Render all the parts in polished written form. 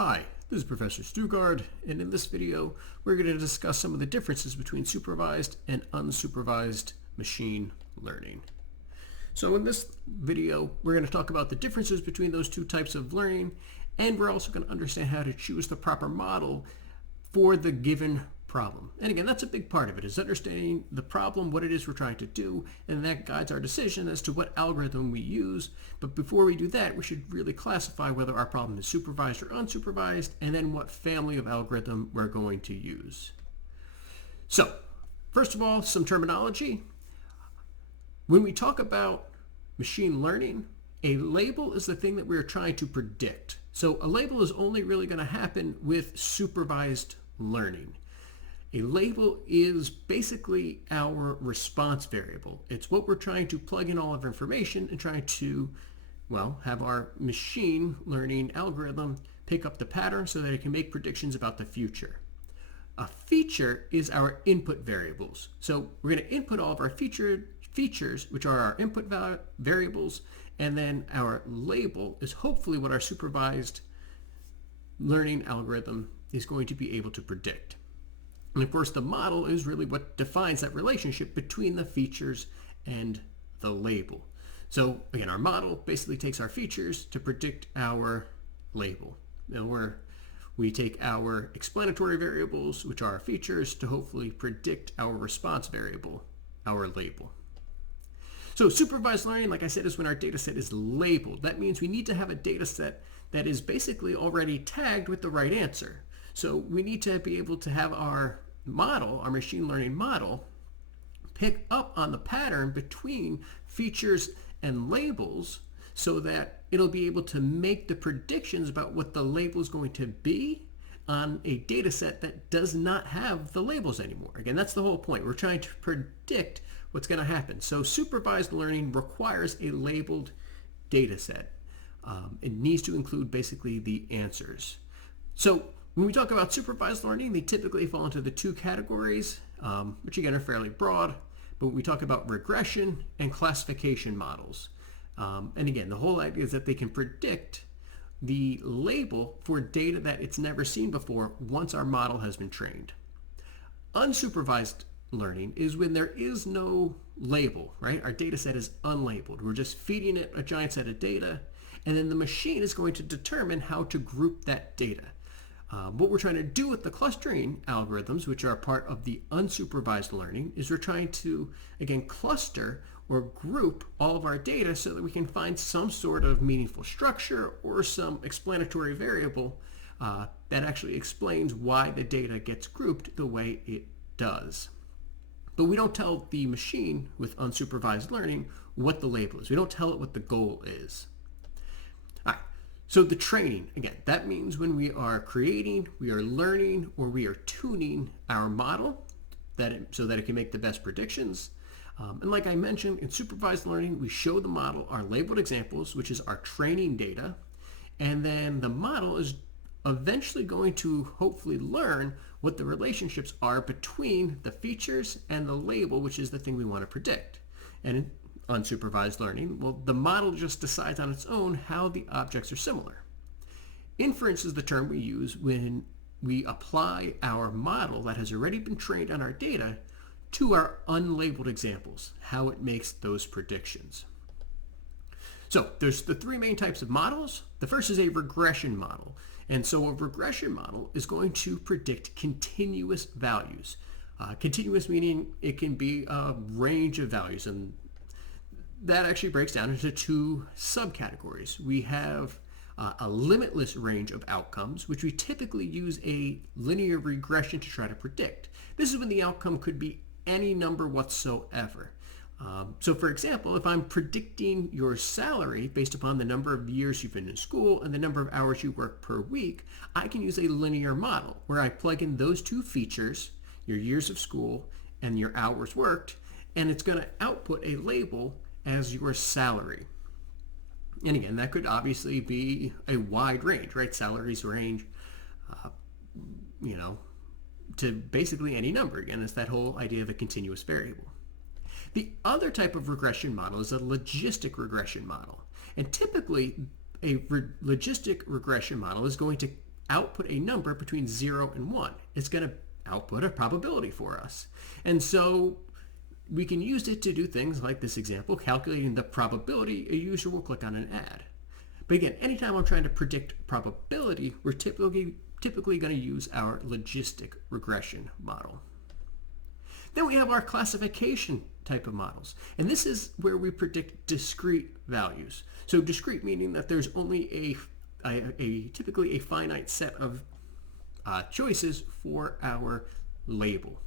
Hi, this is Professor Stugard, and in this video we're going to discuss some of the differences between supervised and unsupervised machine learning. So in this video we're going to talk about the differences between those two types of learning, and we're also going to understand how to choose the proper model for the given problem. And again, that's a big part of it, is understanding the problem, what it is we're trying to do, and that guides our decision as to what algorithm we use. But before we do that, we should really classify whether our problem is supervised or unsupervised, and then what family of algorithm we're going to use. So, first of all, some terminology. When we talk about machine learning, a label is the thing that we're trying to predict. So a label is only really going to happen with supervised learning. A label is basically our response variable. It's what we're trying to plug in all of our information and trying to, have our machine learning algorithm pick up the pattern so that it can make predictions about the future. A feature is our input variables. So we're going to input all of our features, which are our input variables, and then our label is hopefully what our supervised learning algorithm is going to be able to predict. And of course, the model is really what defines that relationship between the features and the label. So again, our model basically takes our features to predict our label. Now we take our explanatory variables, which are our features, to hopefully predict our response variable, our label. So supervised learning, like I said, is when our data set is labeled. That means we need to have a data set that is basically already tagged with the right answer. So we need to be able to have our model, our machine learning model, pick up on the pattern between features and labels so that it'll be able to make the predictions about what the label is going to be on a data set that does not have the labels anymore. Again, that's the whole point. We're trying to predict what's going to happen. So supervised learning requires a labeled data set. It needs to include basically the answers. So when we talk about supervised learning, they typically fall into the two categories, which again are fairly broad. But when we talk about regression and classification models, and again, the whole idea is that they can predict the label for data that it's never seen before once our model has been trained. Unsupervised learning is when there is no label, right? Our data set is unlabeled. We're just feeding it a giant set of data, and then the machine is going to determine how to group that data. What we're trying to do with the clustering algorithms, which are part of the unsupervised learning, is we're trying to, again, cluster or group all of our data so that we can find some sort of meaningful structure or some explanatory variable that actually explains why the data gets grouped the way it does. But we don't tell the machine with unsupervised learning what the label is. We don't tell it what the goal is. All right. So the training, again, that means when we are creating, we are learning, or we are tuning our model so that it can make the best predictions. And like I mentioned, in supervised learning, we show the model our labeled examples, which is our training data. And then the model is eventually going to hopefully learn what the relationships are between the features and the label, which is the thing we want to predict. And in unsupervised learning, the model just decides on its own how the objects are similar. Inference is the term we use when we apply our model that has already been trained on our data to our unlabeled examples, how it makes those predictions. So there's the three main types of models. The first is a regression model. And so a regression model is going to predict continuous values. Continuous meaning it can be a range of values, and that actually breaks down into two subcategories. We have a limitless range of outcomes, which we typically use a linear regression to try to predict. This is when the outcome could be any number whatsoever. So for example, if I'm predicting your salary based upon the number of years you've been in school and the number of hours you work per week, I can use a linear model where I plug in those two features, your years of school and your hours worked, and it's going to output a label as your salary. And again, that could obviously be a wide range, right? Salaries range, to basically any number. Again, it's that whole idea of a continuous variable. The other type of regression model is a logistic regression model. And typically, a logistic regression model is going to output a number between 0 and 1. It's going to output a probability for us. And so we can use it to do things like this example, calculating the probability a user will click on an ad. But again, anytime I'm trying to predict probability, we're typically going to use our logistic regression model. Then we have our classification type of models. And this is where we predict discrete values. So discrete meaning that there's only typically a finite set of choices for our label.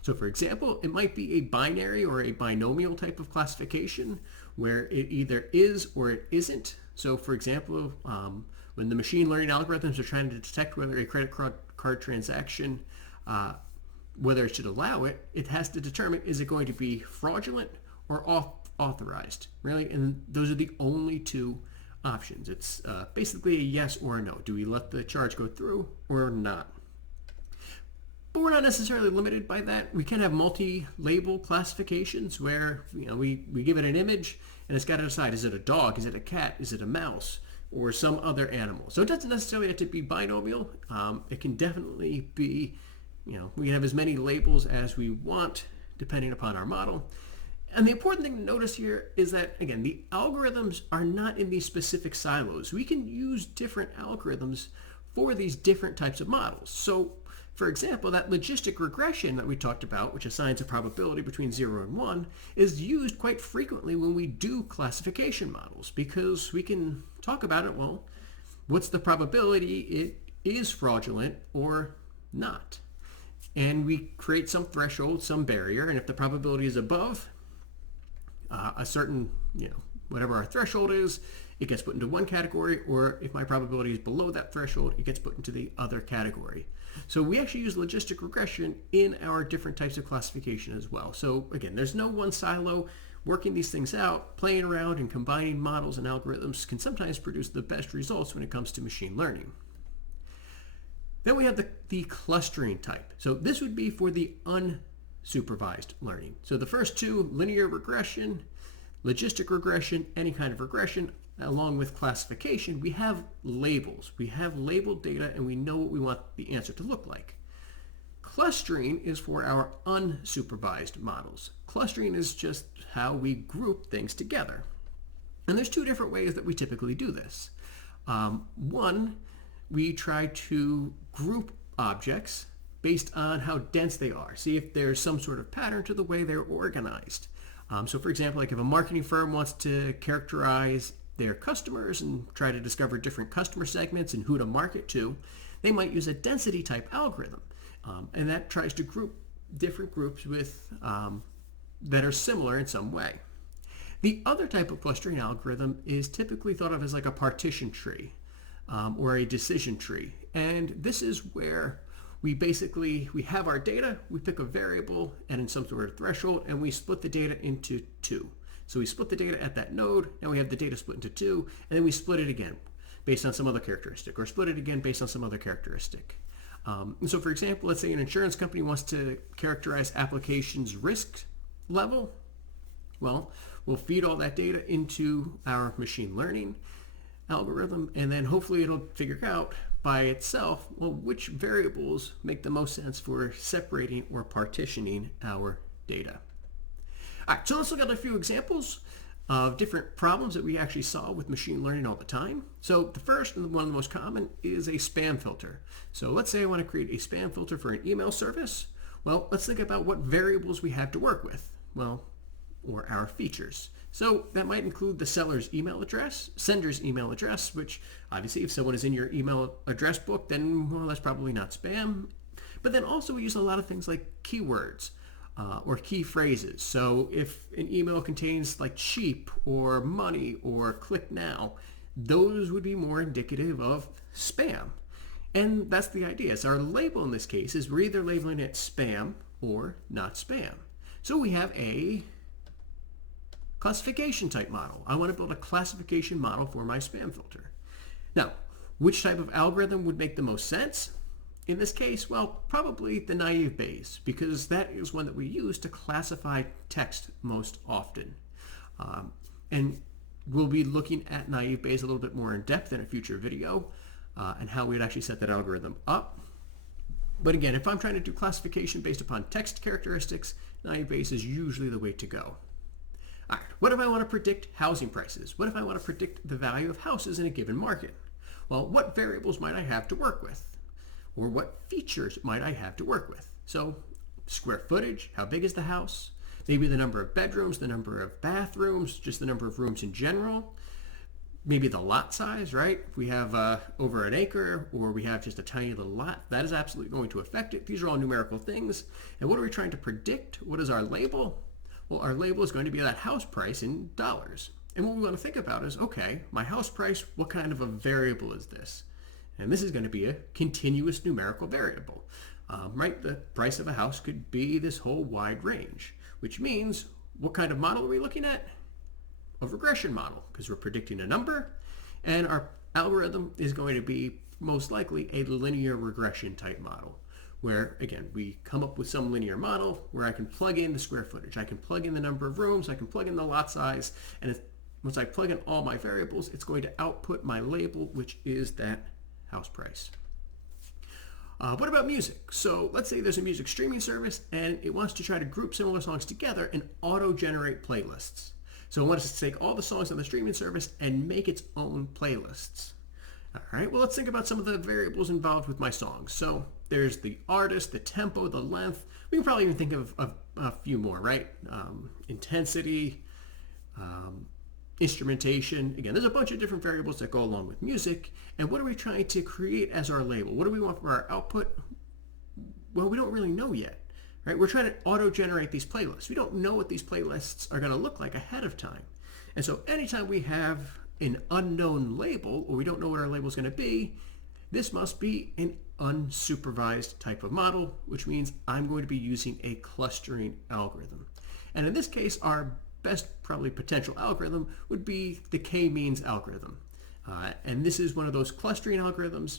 So for example, it might be a binary or a binomial type of classification where it either is or it isn't. So for example, when the machine learning algorithms are trying to detect whether a credit card transaction, whether it should allow it, it has to determine, is it going to be fraudulent or authorized, really? And those are the only two options. It's basically a yes or a no. Do we let the charge go through or not? But we're not necessarily limited by that. We can have multi-label classifications where we give it an image and it's got to decide, is it a dog, is it a cat, is it a mouse, or some other animal. So it doesn't necessarily have to be binomial. It can definitely be, we can have as many labels as we want depending upon our model. And the important thing to notice here is that, again, the algorithms are not in these specific silos. We can use different algorithms for these different types of models. So, for example, that logistic regression that we talked about, which assigns a probability between 0 and 1, is used quite frequently when we do classification models, because we can talk about it, well, what's the probability it is fraudulent or not? And we create some threshold, some barrier, and if the probability is above a certain, whatever our threshold is, it gets put into one category, or if my probability is below that threshold, it gets put into the other category. So we actually use logistic regression in our different types of classification as well. So again, there's no one silo. Working these things out, playing around and combining models and algorithms can sometimes produce the best results when it comes to machine learning. Then we have the clustering type. So this would be for the unsupervised learning. So the first two, linear regression, logistic regression, any kind of regression, along with classification, we have labels. We have labeled data and we know what we want the answer to look like. Clustering is for our unsupervised models. Clustering is just how we group things together. And there's two different ways that we typically do this. One, we try to group objects based on how dense they are. See if there's some sort of pattern to the way they're organized. So for example, like if a marketing firm wants to characterize their customers and try to discover different customer segments and who to market to, they might use a density type algorithm. And that tries to group different groups with that are similar in some way. The other type of clustering algorithm is typically thought of as like a partition tree or a decision tree. And this is where we have our data, we pick a variable and in some sort of threshold, and we split the data into two. So we split the data at that node, and we have the data split into two, and then we split it again based on some other characteristic, or split it again based on some other characteristic. And so for example, let's say an insurance company wants to characterize applications risk level. Well, we'll feed all that data into our machine learning algorithm, and then hopefully it'll figure out by itself, well, which variables make the most sense for separating or partitioning our data. All right, so let's look at a few examples of different problems that we actually solve with machine learning all the time. So the first and one of the most common is a spam filter. So let's say I want to create a spam filter for an email service. Well, let's think about what variables we have to work with. Well, or our features. So that might include the seller's email address, sender's email address, which obviously if someone is in your email address book, then well, that's probably not spam. But then also we use a lot of things like keywords or key phrases. So if an email contains like cheap or money or click now, those would be more indicative of spam. And that's the idea. So our label in this case is we're either labeling it spam or not spam. So we have a classification type model. I want to build a classification model for my spam filter. Now, which type of algorithm would make the most sense? In this case, well, probably the naive Bayes, because that is one that we use to classify text most often. And we'll be looking at naive Bayes a little bit more in depth in a future video. and how we'd actually set that algorithm up. But again, if I'm trying to do classification based upon text characteristics, naive Bayes is usually the way to go. All right, what if I want to predict housing prices? What if I want to predict the value of houses in a given market? Well, what variables might I have to work with? Or what features might I have to work with? So square footage, how big is the house? Maybe the number of bedrooms, the number of bathrooms, just the number of rooms in general. Maybe the lot size, right? If we have over an acre or we have just a tiny little lot, that is absolutely going to affect it. These are all numerical things. And what are we trying to predict? What is our label? Well, our label is going to be that house price in dollars. And what we want to think about is, okay, my house price, what kind of a variable is this? And this is going to be a continuous numerical variable, right? The price of a house could be this whole wide range, which means what kind of model are we looking at? A regression model, because we're predicting a number, and our algorithm is going to be most likely a linear regression type model, where again we come up with some linear model where I can plug in the square footage, I can plug in the number of rooms, I can plug in the lot size, and once I plug in all my variables, it's going to output my label, which is that house price. What about music? So let's say there's a music streaming service and it wants to try to group similar songs together and auto-generate playlists. So it wants to take all the songs on the streaming service and make its own playlists. All right, well, let's think about some of the variables involved with my songs. So there's the artist, the tempo, the length. We can probably even think of a few more, right? Intensity, instrumentation. Again, there's a bunch of different variables that go along with music. And what are we trying to create as our label? What do we want for our output? Well, we don't really know yet. Right? We're trying to auto-generate these playlists. We don't know what these playlists are going to look like ahead of time. And so anytime we have an unknown label, or we don't know what our label is going to be, this must be an unsupervised type of model, which means I'm going to be using a clustering algorithm. And in this case, our best probably potential algorithm would be the k-means algorithm. And this is one of those clustering algorithms.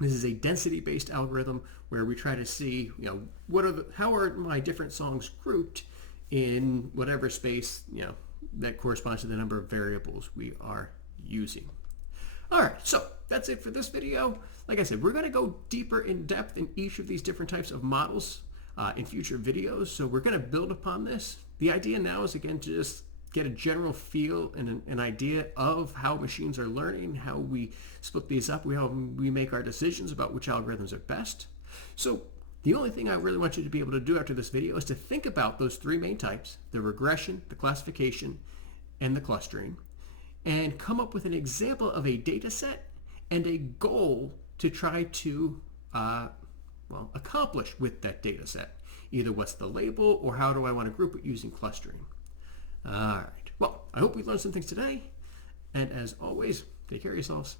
This is a density-based algorithm where we try to see, how are my different songs grouped in whatever space, that corresponds to the number of variables we are using. All right, so that's it for this video. Like I said, we're going to go deeper in depth in each of these different types of models in future videos. So we're going to build upon this. The idea now is, again, to just get a general feel and an idea of how machines are learning, how we split these up, how we make our decisions about which algorithms are best. So the only thing I really want you to be able to do after this video is to think about those three main types, the regression, the classification, and the clustering, and come up with an example of a data set and a goal to try to accomplish with that data set. Either what's the label or how do I want to group it using clustering. All right. Well, I hope we learned some things today. And as always, take care of yourselves.